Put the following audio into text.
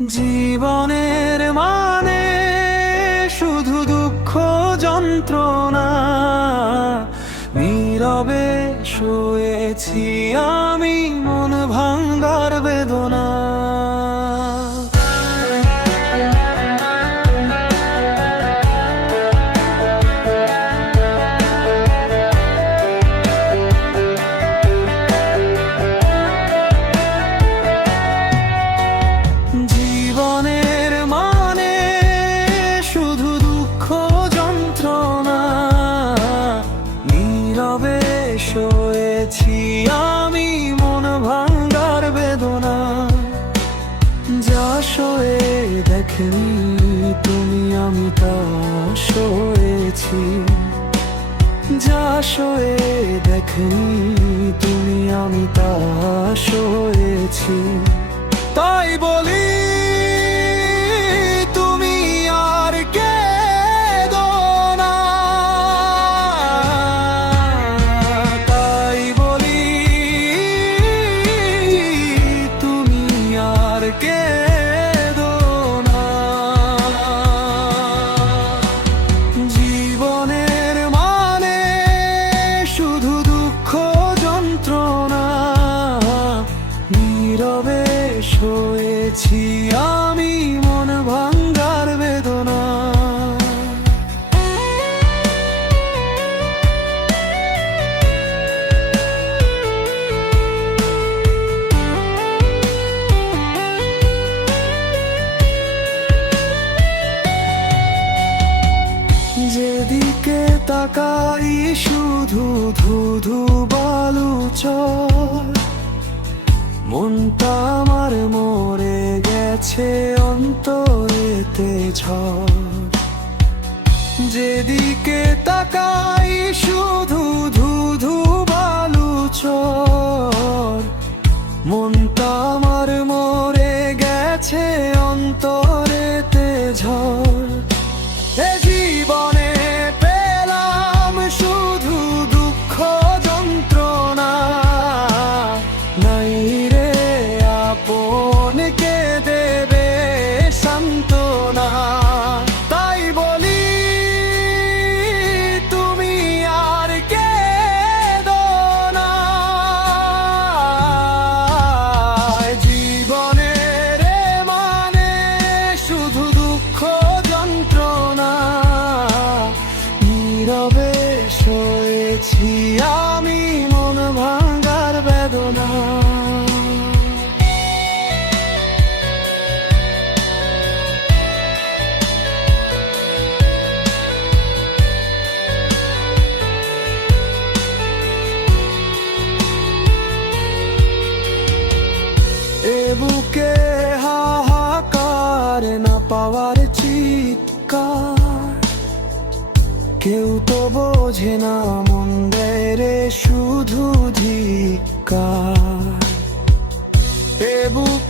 জীবনের মানে শুধু দুঃখ যন্ত্রণা, নীরবে শুয়েছি আমি মন ভাঙ্গার বেদনা। জীবনের মানে শুধু দুঃখ যন্ত্রণা, নীরবে শুয়েছি আমি মন ভাঙ্গার বেদনা। যা শোয়ে দেখেনি তুমি আমি তা শোয়েছি, যা শোয়ে দেখেনি তুমি আমি তা শোয়েছি। তাই বলি তুমি আর কেঁদো না, তাই বলি তুমি আর কেঁদো না। জীবনের মানে শুধু দুঃখ যন্ত্রণা, নীরবে শুয়েছি আমি মন ভাঙ্গার বেদনা। যেদিকে তাকাই শুধু ধুধু বালু চর, মনটা আমার মরে গেছে অন্তরেতে ঝড়। যেদিকে তাকাই শুধু ধুধু বালু চর, মনটা আমার মরে গেছে অন্তরেতে ঝড়। এ জীবনে পেলাম শুধু দুঃখ যন্ত্রণা, নাই রে আপনকে দেবে সান্ত্বনা। তাই বলি তুমি আর কেঁদো না। জীবনের মানে শুধু দুঃখ যন্ত্রণা, নীরবে শুয়েছি আমি মন ভাঙ্গার বেদনা। এ বুকে হাহাকার না পাওয়ার চিৎকার, কেউ তো বোঝে না মন দেয় রে শুধু ধিক্কার। এ বুকে